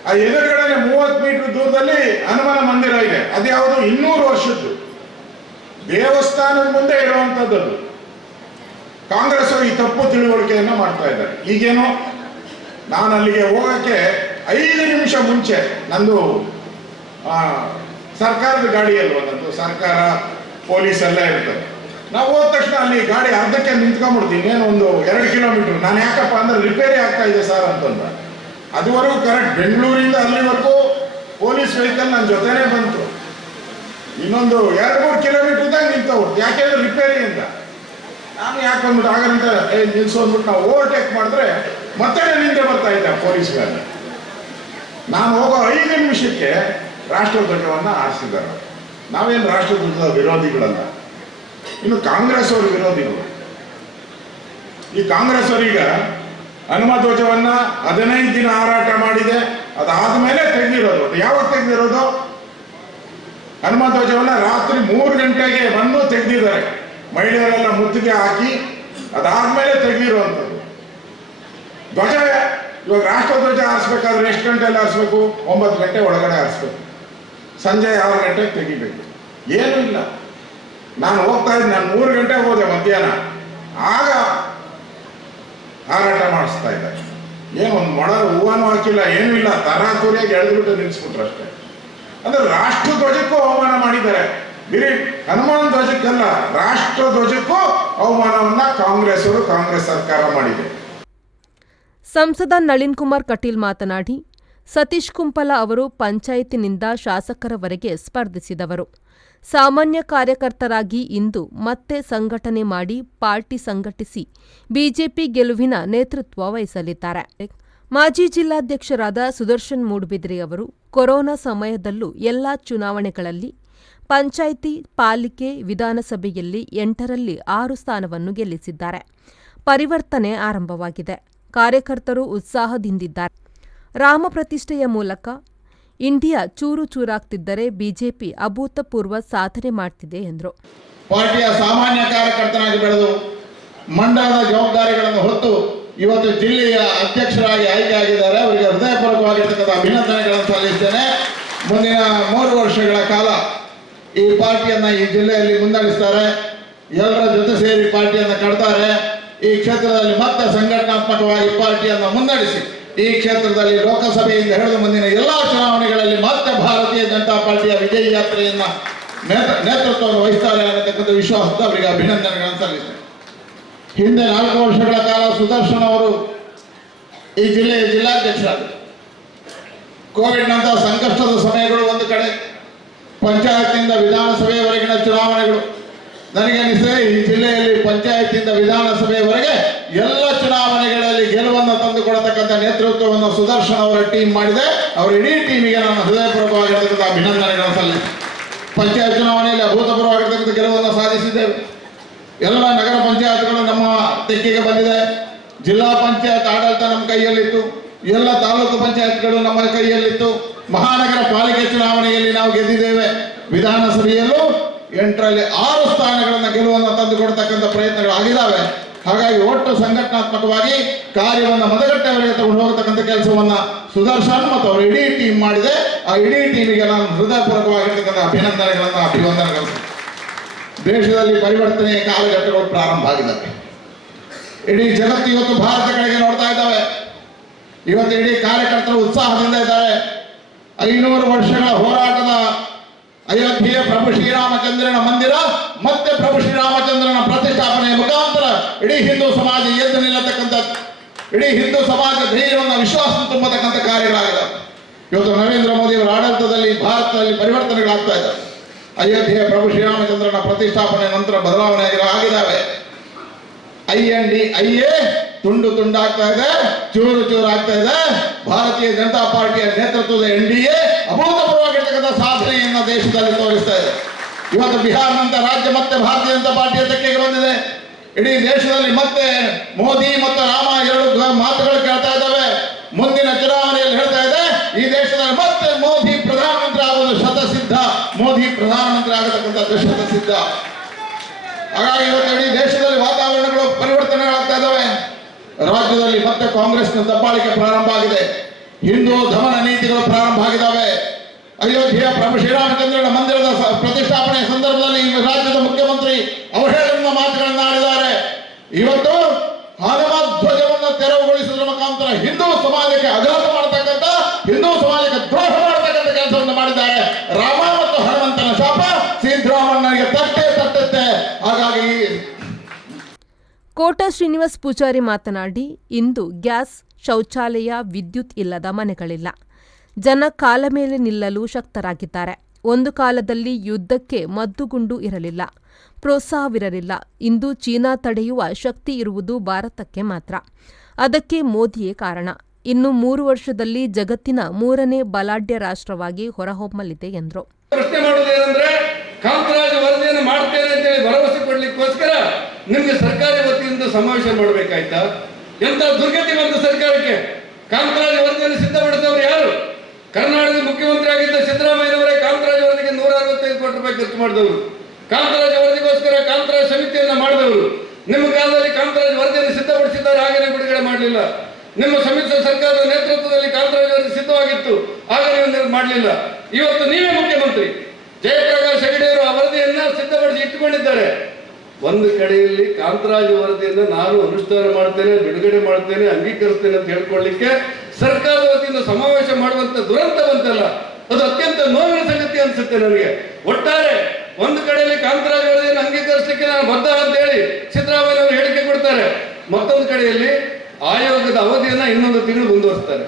ಆ ಎದುರುಗಡೆ 30 ಮೀಟರ್ ದೂರದಲ್ಲಿ ಹನುಮನ ಮಂದಿರ ಇದೆ. ಅದ್ಯಾವುದು 200 ವರ್ಷದ್ದು ದೇವಸ್ಥಾನದ ಮುಂದೆ ಇರುವಂತದ್ದು. ಕಾಂಗ್ರೆಸ್ ಅವರು ಈ ತಪ್ಪು ತಿಳುವಳಿಕೆಯನ್ನು ಮಾಡ್ತಾ ಇದ್ದಾರೆ. ಈಗೇನು ನಾನು ಅಲ್ಲಿಗೆ ಹೋಗಕ್ಕೆ 5 ನಿಮಿಷ ಮುಂಚೆ ನಂದು ಸರ್ಕಾರದ ಗಾಡಿಯಲ್ಲಿ ಒಂದೊಂದು ಸರ್ಕಾರ ಪೊಲೀಸ್ ಎಲ್ಲ ಇರ್ತದೆ. ನಾವು ಹೋದ ತಕ್ಷಣ ಅಲ್ಲಿ ಗಾಡಿ ಅರ್ಧಕ್ಕೆ ನಿಂತ್ಕೊಂಡ್ಬಿಡ್ತೀನಿ, ಏನು ಒಂದು 2 ಕಿಲೋಮೀಟರ್. ನಾನು ಯಾಕಪ್ಪ ಅಂದ್ರೆ ರಿಪೇರಿ ಆಗ್ತಾ ಇದೆ ಸರ್ ಅಂತಂದ. ಅದುವರೆಗೂ ಕರೆಕ್ಟ್ ಬೆಂಗಳೂರಿಂದ ಅಲ್ಲಿವರೆಗೂ ಪೊಲೀಸ್ ವೆಹಿಕಲ್ ನನ್ನ ಜೊತೆನೇ ಬಂತು. ಇನ್ನೊಂದು 2-3 ಕಿಲೋಮೀಟರ್ದಾಗ ನಿಂತವ್ರು, ಯಾಕೆಂದ್ರೆ ರಿಪೇರಿ ಅಂತ. ನಾನು ಯಾಕೆ ಬಂದ್ಬಿಟ್ಟು ಆಗಂತ ನಿಲ್ಸೋದ್ಬಿಟ್ಟು ನಾವು ಓವರ್ಟೇಕ್ ಮಾಡಿದ್ರೆ ಮತ್ತೆ ನಿಂದೆ ಬರ್ತಾ ಇದ್ದೆ ಪೊಲೀಸ್ ಗಾಡಿ. ನಾನು ಹೋಗೋ 5 ನಿಮಿಷಕ್ಕೆ ರಾಷ್ಟ್ರಧ್ವಜವನ್ನ ಹಾರಿಸಿದ್ದಾರೆ. ನಾವೇನು ರಾಷ್ಟ್ರಧ್ವಜದ ವಿರೋಧಿಗಳಲ್ಲ, ಇನ್ನು ಕಾಂಗ್ರೆಸ್ ಅವರು ವಿರೋಧಿಗಳು. ಈ ಕಾಂಗ್ರೆಸ್ ಅವರೀಗ ಹನುಮ ಧ್ವಜವನ್ನ 15 ದಿನ ಹಾರಾಟ ಮಾಡಿದೆ. ಅದಾದ್ಮೇಲೆ ತೆಗೆದಿರೋದು. ಯಾವಾಗ ತೆಗೆದಿರೋದು? ಹನುಮ ಧ್ವಜವನ್ನ ರಾತ್ರಿ 3 ಗಂಟೆಗೆ ಬಂದು ತೆಗೆದಿದ್ದಾರೆ. ಮಹಿಳೆಯರೆಲ್ಲ ಮುತ್ತಿಗೆ ಹಾಕಿ ಅದಾದ್ಮೇಲೆ ತೆಗೆದಿರುವಂಥದ್ದು. ಧ್ವಜ ಇವಾಗ ರಾಷ್ಟ್ರಧ್ವಜ ಹಾರಿಸ್ಬೇಕಾದ್ರೆ ಎಷ್ಟು ಗಂಟೆಯಲ್ಲಿ ಹಾರಿಸ್ಬೇಕು? 9 ಗಂಟೆ ಒಳಗಡೆ ಹಾರಿಸ್ಬೇಕು, ಸಂಜೆ 6 ಗಂಟೆಗೆ ತೆಗಿಬೇಕು. ಏನೂ ಇಲ್ಲ. ನಾನು ಹೋಗ್ತಾ ಇದ್ದೆ, ನಾನು 3 ಗಂಟೆಗೆ ಹೋದೆ ಮಧ್ಯಾಹ್ನ, ಆಗ ಹಾರಾಟ ಮಾಡಿಸ್ತಾ ಇದ್ದಾರೆ. ಏನು ಒಂದು ಮೊಳ ಹೂವನೂ ಹಾಕಿಲ್ಲ, ಏನೂ ಇಲ್ಲ, ತರಾತುರಿಯಾಗಿ ಎಳೆದ್ಬಿಟ್ಟು ನಿಲ್ಲಿಸ್ಬಿಟ್ರು ಅಷ್ಟೇ. ಅಂದ್ರೆ ರಾಷ್ಟ್ರ ಧ್ವಜಕ್ಕೂ ಅವಮಾನ ಮಾಡಿದ್ದಾರೆ. ಬಿರಿ ಹನುಮಾನ್ ಧ್ವಜಕ್ಕಲ್ಲ, ರಾಷ್ಟ್ರ ಧ್ವಜಕ್ಕೂ ಅವಮಾನವನ್ನ ಕಾಂಗ್ರೆಸ್ ಸರ್ಕಾರ ಮಾಡಿದೆ. ಸಂಸದ ನಳಿನ್ ಕುಮಾರ್ ಕಟೀಲ್ ಮಾತನಾಡಿ, ಸತೀಶ್ ಕುಂಪಲ ಅವರು ಪಂಚಾಯತಿನಿಂದ ಶಾಸಕರವರೆಗೆ ಸ್ಪರ್ಧಿಸಿದವರು. ಸಾಮಾನ್ಯ ಕಾರ್ಯಕರ್ತರಾಗಿ ಇಂದು ಮತ್ತೆ ಸಂಘಟನೆ ಮಾಡಿ ಪಾರ್ಟಿ ಸಂಘಟಿಸಿ ಬಿಜೆಪಿ ಗೆಲುವಿನ ನೇತೃತ್ವ ವಹಿಸಲಿದ್ದಾರೆ. ಮಾಜಿ ಜಿಲ್ಲಾಧ್ಯಕ್ಷರಾದ ಸುದರ್ಶನ್ ಮೂಡ್ಬಿದ್ರಿ ಅವರು ಕೊರೋನಾ ಸಮಯದಲ್ಲೂ ಎಲ್ಲಾ ಚುನಾವಣೆಗಳಲ್ಲಿ ಪಂಚಾಯಿತಿ, ಪಾಲಿಕೆ, ವಿಧಾನಸಭೆಯಲ್ಲಿ 8ರಲ್ಲಿ 6 ಸ್ಥಾನವನ್ನು ಗೆಲ್ಲಿಸಿದ್ದಾರೆ. ಪರಿವರ್ತನೆ ಆರಂಭವಾಗಿದೆ. ಕಾರ್ಯಕರ್ತರು ಉತ್ಸಾಹದಿಂದಿದ್ದಾರೆ. ರಾಮ ಪ್ರತಿಷ್ಠೆಯ ಮೂಲಕ ಇಂಡಿಯಾ ಚೂರು ಚೂರಾಗ್ತಿದ್ದರೆ ಬಿಜೆಪಿ ಅಭೂತಪೂರ್ವ ಸಾಧನೆ ಮಾಡ್ತಿದೆ ಎಂದರು. ಪಾರ್ಟಿಯ ಸಾಮಾನ್ಯ ಕಾರ್ಯಕರ್ತನಾಗಿ ಬೆಳೆದು ಮಂಡಲದ ಜವಾಬ್ದಾರಿಗಳನ್ನು ಹೊತ್ತು ಇವತ್ತು ಜಿಲ್ಲೆಯ ಅಧ್ಯಕ್ಷರಾಗಿ ಆಯ್ಕೆಯಾಗಿದ್ದಾರೆ. ಅವರಿಗೆ ಹೃದಯಪೂರ್ವಕವಾಗಿರ್ತಕ್ಕಂಥ ಅಭಿನಂದನೆಗಳನ್ನು ಸಲ್ಲಿಸ್ತೇನೆ. ಮುಂದಿನ 3 ವರ್ಷಗಳ ಕಾಲ ಈ ಪಾರ್ಟಿಯನ್ನು ಈ ಜಿಲ್ಲೆಯಲ್ಲಿ ಮುನ್ನಡೆಸ್ತಾರೆ. ಎಲ್ಲರ ಜೊತೆ ಸೇರಿ ಪಾರ್ಟಿಯನ್ನು ಕಟ್ತಾರೆ. ಈ ಕ್ಷೇತ್ರದಲ್ಲಿ ಮತ್ತೆ ಸಂಘಟನಾತ್ಮಕವಾಗಿ ಪಾರ್ಟಿಯನ್ನು ಮುನ್ನಡೆಸಿ ಈ ಕ್ಷೇತ್ರದಲ್ಲಿ ಲೋಕಸಭೆಯಿಂದ ಹಿಡಿದು ಮುಂದಿನ ಎಲ್ಲಾ ಚುನಾವಣೆಗಳಲ್ಲಿ ಮತ್ತೆ ಭಾರತೀಯ ಜನತಾ ಪಾರ್ಟಿಯ ವಿಜಯ ಯಾತ್ರೆಯನ್ನ ನೇತೃತ್ವವನ್ನು ವಹಿಸ್ತಾರೆ ಅನ್ನತಕ್ಕಂಥ ವಿಶ್ವಾಸದ ಅವರಿಗೆ ಅಭಿನಂದನೆಗಳನ್ನು ಸಲ್ಲಿಸ್ತೇನೆ. ಹಿಂದೆ 4 ವರ್ಷಗಳ ಕಾಲ ಸುದರ್ಶನ್ ಅವರು ಈ ಜಿಲ್ಲೆಯ ಜಿಲ್ಲಾಧ್ಯಕ್ಷರಾದರು. ಕೋವಿಡ್ ನಂತರ ಸಂಕಷ್ಟದ ಸಮಯಗಳು ಒಂದು ಕಡೆ, ಪಂಚಾಯತಿಯಿಂದ ವಿಧಾನಸಭೆಯವರೆಗಿನ ಚುನಾವಣೆಗಳು. ನನಗೆ ಅನಿಸಿದೆ ಈ ಜಿಲ್ಲೆಯಲ್ಲಿ ಪಂಚಾಯತಿಯಿಂದ ವಿಧಾನಸಭೆಯವರೆಗೆ ಎಲ್ಲ ಚುನಾವಣೆಗಳಲ್ಲಿ ಗೆಲುವನ್ನು ತಂದುಕೊಡತಕ್ಕಂಥ ನೇತೃತ್ವವನ್ನು ಸುದರ್ಶನ್ ಅವರ ಟೀಮ್ ಮಾಡಿದೆ. ಅವರ ಇಡೀ ಟೀಮಿಗೆ ನಾನು ಹೃದಯಪೂರ್ವಕವಾಗಿರ್ತಕ್ಕಂಥ ಅಭಿನಂದನೆಗಳನ್ನು ಸಲ್ಲಿಸಿ. ಪಂಚಾಯತ್ ಚುನಾವಣೆಯಲ್ಲಿ ಅಭೂತಪೂರ್ವವಾಗಿರ್ತಕ್ಕಂಥ ಗೆಲುವನ್ನು ಸಾಧಿಸಿದ್ದೇವೆ. ಎಲ್ಲ ನಗರ ಪಂಚಾಯತ್ಗಳು ನಮ್ಮ ತೆಕ್ಕೆಗೆ ಬಂದಿದೆ. ಜಿಲ್ಲಾ ಪಂಚಾಯತ್ ಆಡಳಿತ ನಮ್ಮ ಕೈಯಲ್ಲಿತ್ತು. ಎಲ್ಲ ತಾಲೂಕು ಪಂಚಾಯತ್ಗಳು ನಮ್ಮ ಕೈಯಲ್ಲಿತ್ತು. ಮಹಾನಗರ ಪಾಲಿಕೆ ಚುನಾವಣೆಯಲ್ಲಿ ನಾವು ಗೆದ್ದಿದ್ದೇವೆ. ವಿಧಾನಸಭೆಯಲ್ಲೂ 8ರಲ್ಲಿ 6 ಸ್ಥಾನಗಳನ್ನು ಗೆಲುವನ್ನು ತಂದುಕೊಡ್ತಕ್ಕಂಥ ಪ್ರಯತ್ನಗಳು ಆಗಿದ್ದಾವೆ. ಹಾಗಾಗಿ ಒಟ್ಟು ಸಂಘಟನಾತ್ಮಕವಾಗಿ ಕಾರ್ಯವನ್ನು ಮತಗಟ್ಟೆಯವರೆಗೆ ತಗೊಂಡು ಹೋಗತಕ್ಕಂಥ ಕೆಲಸವನ್ನ ಸುದರ್ಶನ್ ಮತ್ತು ಅವರ ಇಡೀ ಟೀಮ್ ಮಾಡಿದೆ. ಆ ಇಡೀ ಟೀಮಿಗೆ ನಾನು ಹೃದಯಪೂರ್ವಕವಾಗಿರ್ತಕ್ಕಂಥ ಅಭಿನಂದನೆಗಳು. ದೇಶದಲ್ಲಿ ಪರಿವರ್ತನೆಯ ಕಾಲಘಟ್ಟಗಳು ಪ್ರಾರಂಭ ಆಗಿದ್ದಾವೆ. ಇಡೀ ಜಗತ್ತು ಇವತ್ತು ಭಾರತ ಕಡೆಗೆ ನೋಡ್ತಾ ಇದ್ದಾವೆ. ಇವತ್ತು ಇಡೀ ಕಾರ್ಯಕರ್ತರು ಉತ್ಸಾಹದಿಂದ ಇದ್ದಾರೆ. 500 ವರ್ಷಗಳ ಹೋರಾಟದ ಅಯೋಧ್ಯೆಯ ಪ್ರಭು ಶ್ರೀರಾಮಚಂದ್ರನ ಮಂದಿರ ಮತ್ತೆ ಪ್ರಭು ಶ್ರೀರಾಮಚಂದ್ರನ ಪ್ರತಿಷ್ಠಾಪನೆಯ ಮುಖಾಂತರ ಇಡೀ ಹಿಂದೂ ಸಮಾಜ ಎದ್ದು ನಿಲ್ಲತಕ್ಕಂಥ, ಇಡೀ ಹಿಂದೂ ಸಮಾಜ ಧೈರ್ಯವನ್ನು ವಿಶ್ವಾಸ ತುಂಬತಕ್ಕಂಥ ಕಾರ್ಯಗಳಾಗಿದೆ. ಇವತ್ತು ನರೇಂದ್ರ ಮೋದಿ ಅವರ ಆಡಳಿತದಲ್ಲಿ ಭಾರತದಲ್ಲಿ ಪರಿವರ್ತನೆಗಳಾಗ್ತಾ ಇದ್ದಾವೆ. ಅಯೋಧ್ಯೆಯ ಪ್ರಭು ಶ್ರೀರಾಮಚಂದ್ರನ ಪ್ರತಿಷ್ಠಾಪನೆ ನಂತರ ಬದಲಾವಣೆ ಆಗಿದ್ದಾವೆ. IA ತುಂಡು ತುಂಡಾಗ್ತಾ ಇದೆ, ಚೂರು ಚೂರು ಆಗ್ತಾ ಇದೆ. ಭಾರತೀಯ ಜನತಾ ಪಾರ್ಟಿಯ ನೇತೃತ್ವದ NDA ಅಭೂತಪೂರ್ವವಾಗಿರ್ತಕ್ಕಂಥ ಸಾಧನೆಯನ್ನ ದೇಶದಲ್ಲಿ ತೋರಿಸ್ತಾ ಇದೆ. ಇವತ್ತು ಬಿಹಾರನಂತ ರಾಜ್ಯ ಮತ್ತೆ ಭಾರತೀಯ ಜನತಾ ಪಾರ್ಟಿಯ ತೆಕ್ಕೆಗೆ ಬಂದಿದೆ. ಇಡೀ ದೇಶದಲ್ಲಿ ಮತ್ತೆ ಮೋದಿ ಮತ್ತು ರಾಮ 2 ಮಾತುಗಳು ಕೇಳ್ತಾ ಇದ್ದಾವೆ. ಮುಂದಿನ ಚುನಾವಣೆಯಲ್ಲಿ ಹೇಳ್ತಾ ಇದೆ ಈ ದೇಶದಲ್ಲಿ ಮತ್ತೆ ಮೋದಿ ಪ್ರಧಾನಮಂತ್ರಿ ಆಗುವುದು ಶತಸಿದ್ಧ, ಮೋದಿ ಪ್ರಧಾನಮಂತ್ರಿ ಆಗತಕ್ಕಂಥದ್ದು ಶತಸಿದ್ಧ. ಹಾಗಾಗಿ ಇವತ್ತು ಇಡೀ ದೇಶದಲ್ಲಿ ವಾತಾವರಣಗಳು ಪರಿವರ್ತನೆಗಳಾಗ್ತಾ ಇದ್ದಾವೆ. ರಾಜ್ಯದಲ್ಲಿ ಮತ್ತೆ ಕಾಂಗ್ರೆಸ್ನ ದಬ್ಬಾಳಿಕೆ ಪ್ರಾರಂಭ ಆಗಿದೆ. ಹಿಂದೂ ದಮನ ನೀತಿಗಳು ಪ್ರಾರಂಭ ಆಗಿದ್ದಾವೆ. ಅಯೋಧ್ಯೆಯ ಪ್ರಭು ಶ್ರೀರಾಮಚಂದ್ರನ ಮಂದಿರದ ಪ್ರತಿಷ್ಠಾಪನೆ ಸಂದರ್ಭದಲ್ಲಿ ಈ ರಾಜ್ಯದ ಮುಖ್ಯಮಂತ್ರಿ ಅವಹೇಳನ ಮಾತುಗಳನ್ನು ಆಡಿದ್ದಾರೆ. ಇವತ್ತು ಹನುಮತ್ ಧ್ವಜವನ್ನು ತೆರವುಗೊಳಿಸುವುದರ ಮುಖಾಂತರ ಹಿಂದೂ ಸಮಾಜಕ್ಕೆ ಆಘಾತ ಮಾಡತಕ್ಕಂಥ, ಹಿಂದೂ ಸಮಾಜಕ್ಕೆ ದ್ರೋಹ ಮಾಡತಕ್ಕಂಥ ಕೆಲಸವನ್ನು ಮಾಡಿದ್ದಾರೆ. ರಾಮ ಮತ್ತು ಹನುಮಂತನ ಶಾಪ ಸಿದ್ದರಾಮಣ್ಣನಿಗೆ ತಟ್ಟುತ್ತೆ. ಹಾಗಾಗಿ ಕೋಟ ಶ್ರೀನಿವಾಸ್ ಪೂಜಾರಿ ಮಾತನಾಡಿ, ಇಂದು ಗ್ಯಾಸ್, ಶೌಚಾಲಯ, ವಿದ್ಯುತ್ ಇಲ್ಲದ ಮನೆಗಳಿಲ್ಲ. ಜನ ಕಾಲ ಮೇಲೆ ನಿಲ್ಲಲು ಶಕ್ತರಾಗಿದ್ದಾರೆ. ಒಂದು ಕಾಲದಲ್ಲಿ ಯುದ್ಧಕ್ಕೆ ಮದ್ದುಗುಂಡು ಇರಲಿಲ್ಲ, ಪ್ರೋತ್ಸಾಹವಿರಲಿಲ್ಲ. ಇಂದು ಚೀನಾ ತಡೆಯುವ ಶಕ್ತಿ ಇರುವುದು ಭಾರತಕ್ಕೆ ಮಾತ್ರ. ಅದಕ್ಕೆ ಮೋದಿಯೇ ಕಾರಣ. ಇನ್ನು 3 ವರ್ಷದಲ್ಲಿ ಜಗತ್ತಿನ 3ನೇ ಬಲಾಢ್ಯ ರಾಷ್ಟ್ರವಾಗಿ ಹೊರಹೊಮ್ಮಲಿದೆ ಎಂದರು. ಪ್ರಶ್ನೆ ಮಾಡೋದೇನೆಂದ್ರೆ, ಕಾಂತರಾಜ್ ವರದಿಯನ್ನು ಮಾಡ್ತೇನೆ ಅಂತೇಳಿ ಭರವಸೆ ಕೊಡ್ಲಿಕ್ಕೋಸ್ಕರ ನಿಮ್ಗೆ ಸರ್ಕಾರಿ ವತಿಯಿಂದ ಸಮಾವೇಶ ಮಾಡಬೇಕಾಯ್ತಾ? ಎಂತ ದುರ್ಗತಿ ಬಂದ ಸರ್ಕಾರಕ್ಕೆ. ಕಾಂತರಾಜ್ ವರದಿಯನ್ನು ಸಿದ್ಧಪಡಿಸಿದವರು ಯಾರು? ಕರ್ನಾಟಕದ ಮುಖ್ಯಮಂತ್ರಿ ಆಗಿದ್ದ ಸಿದ್ದರಾಮಯ್ಯನವರೇ ಕಾಂತರಾಜ್ ವರದಿಗೆ 165 ಕೋಟಿ ರೂಪಾಯಿ ಖರ್ಚು ಮಾಡಿದವರು. ಕಾಂತರಾಜ್ ವರದಿಗೋಸ್ಕರ ಕಾಂತರಾಜ್ ಸಮಿತಿಯನ್ನ ಮಾಡಿದವರು. ನಿಮ್ಮ ಕಾಲದಲ್ಲಿ ಕಾಂತರಾಜ್ ವರದಿಯನ್ನು ಸಿದ್ಧಪಡಿಸಿದ್ದಾರೆ, ಹಾಗೇನೆ ಬಿಡುಗಡೆ ಮಾಡಲಿಲ್ಲ. ನಿಮ್ಮ ಸಮ್ಮಿಶ್ರ ಸರ್ಕಾರದ ನೇತೃತ್ವದಲ್ಲಿ ಕಾಂತರಾಜ್ ವರದಿ ಸಿದ್ಧವಾಗಿತ್ತು, ಆಗ ನೀವು ಮಾಡಲಿಲ್ಲ. ಇವತ್ತು ನೀವೇ ಮುಖ್ಯಮಂತ್ರಿ. ಜಯಪ್ರಕಾಶ್ ಹೆಗಡೆಯವರು ಆ ವರದಿಯನ್ನ ಸಿದ್ಧಪಡಿಸಿ ಇಟ್ಟುಕೊಂಡಿದ್ದಾರೆ. ಒಂದು ಕಡೆಯಲ್ಲಿ ಕಾಂತರಾಜ್ ವರದಿಯನ್ನು ನಾನು ಅನುಷ್ಠಾನ ಮಾಡ್ತೇನೆ, ಬಿಡುಗಡೆ ಮಾಡ್ತೇನೆ, ಅಂಗೀಕರಿಸ್ತೇನೆ ಅಂತ ಹೇಳ್ಕೊಳ್ಳಿಕ್ಕೆ ಸರ್ಕಾರದ ವತಿಯಿಂದ ಸಮಾವೇಶ ಮಾಡುವಂತ ದುರಂತ ಬಂತಲ್ಲ, ಅದು ಅತ್ಯಂತ ನೋವಿನ ಸಂಗತಿ ಅನ್ಸುತ್ತೆ ನನಗೆ. ಒಟ್ಟಾರೆ ಒಂದು ಕಡೆಯಲ್ಲಿ ಕಾಂತರಾಜ್ ವರದಿಯನ್ನು ಅಂಗೀಕರಿಸಲಿಕ್ಕೆ ನಾನು ಬದ್ಧ ಅಂತ ಹೇಳಿ ಸಿದ್ದರಾಮಯ್ಯ ಅವರು ಹೇಳಿಕೆ ಕೊಡ್ತಾರೆ, ಮತ್ತೊಂದು ಕಡೆಯಲ್ಲಿ ಆಯೋಗದ ಅವಧಿಯನ್ನ ಇನ್ನೊಂದು ತಿಂಗಳು ಮುಂದುವರಿಸ್ತಾರೆ.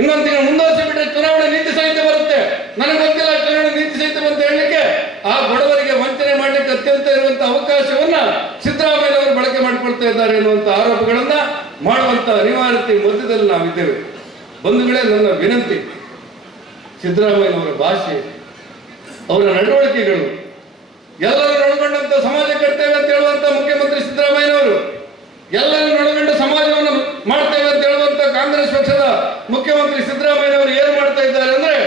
ಇನ್ನೊಂದು ತಿಂಗಳು ಮುಂದುವರಿಸಿ ಬಿಟ್ಟರೆ ಚುನಾವಣೆ ನೀತಿ ಸಂಹಿತೆ ಬರುತ್ತೆ. ನನಗೆ ಗೊತ್ತಿಲ್ಲ ಚುನಾವಣೆ ನೀತಿ ಸಂಹಿತೆ ಅಂತ ಹೇಳಲಿಕ್ಕೆ. ಆ ಬಡವರಿಗೆ ವಂಚನೆ ಮಾಡಲಿಕ್ಕೆ ಅತ್ಯಂತ ಇರುವಂತಹ ಅವಕಾಶವನ್ನ ಸಿದ್ದರಾಮಯ್ಯ ಅವರು ಬಳಕೆ ಮಾಡಿಕೊಳ್ತಾ ಇದ್ದಾರೆ ಎನ್ನುವಂತ ಆರೋಪಗಳನ್ನ ಮಾಡುವಂತ ಅನಿವಾರ್ಯತೆ ಮಧ್ಯದಲ್ಲಿ ನಾವಿದ್ದೇವೆ. ಬಂಧುಗಳೇ, ನನ್ನ ವಿನಂತಿ, ಸಿದ್ದರಾಮಯ್ಯನವರ ಭಾಷೆ, ಅವರ ನಡವಳಿಕೆಗಳು ಎಲ್ಲರೂ ಒಳಗೊಂಡಂತ ಸಮಾಜ ಕಟ್ತೇವೆ ಅಂತ ಹೇಳುವಂತ ಮುಖ್ಯಮಂತ್ರಿ ಸಿದ್ದರಾಮಯ್ಯನವರು, ಎಲ್ಲರೂ ಒಳಗೊಂಡ ಸಮಾಜವನ್ನು ಮಾಡ್ತೇವೆ ಅಂತ ಹೇಳುವಂತ ಕಾಂಗ್ರೆಸ್ ಪಕ್ಷದ ಮುಖ್ಯಮಂತ್ರಿ ಸಿದ್ದರಾಮಯ್ಯನವರು ಏನು ಮಾಡ್ತಾ ಇದ್ದಾರೆ ಅಂದ್ರೆ,